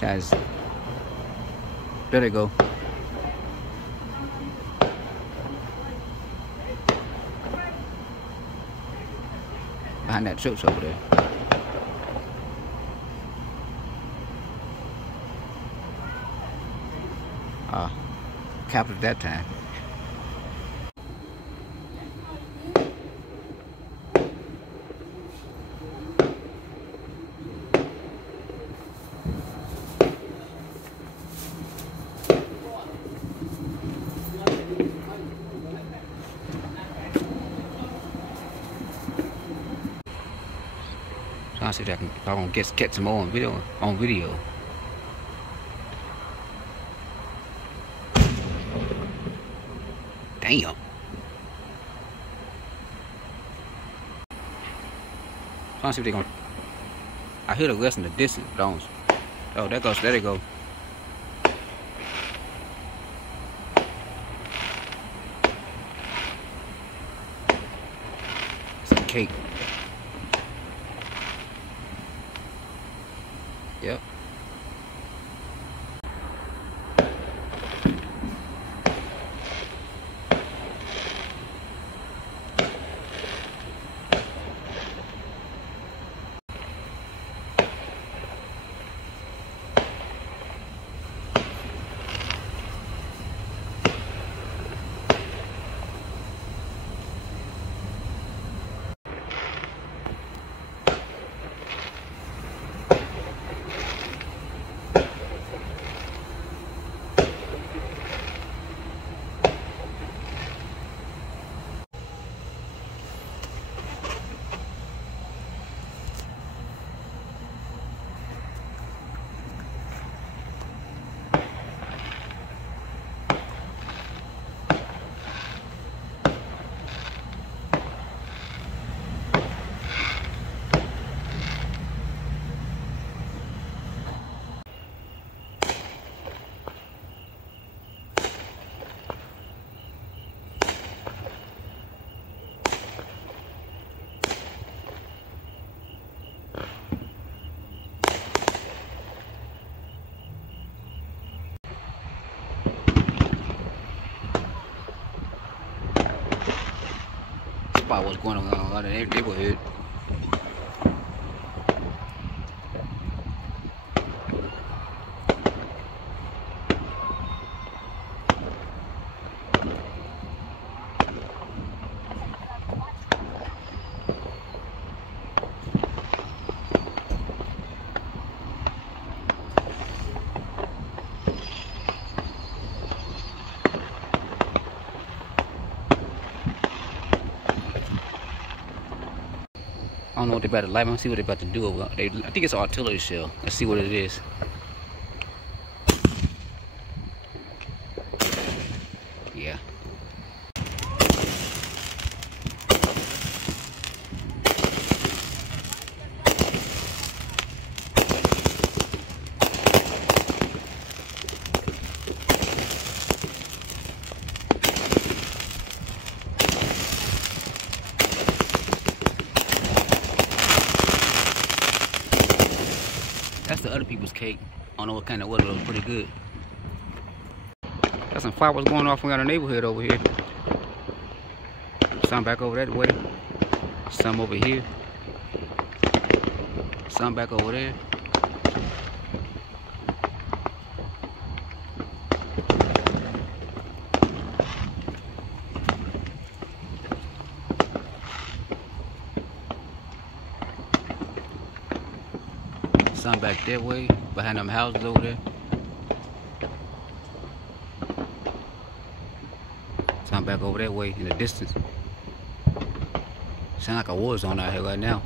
Guys, there they go. Behind that church over there. Captured that time. Trying to see if I can get some more on video. Damn. Trying to see if they gonna. I hear the rest in the distance, but I don't. Oh, there they go. It's a cake. Yep. About what's going on in the neighborhood. I don't know what they're about to light. Let's see what they're about to do. I think it's an artillery shell. Let's see what it is. Yeah. That's the other people's cake. I don't know what kind of was, but it was pretty good. Got some fireworks going off around the neighborhood over here. Some back over that way. Some over here. Some back over there. Some back that way, behind them houses over there. Some back over that way in the distance. Sound like a war zone out here right now.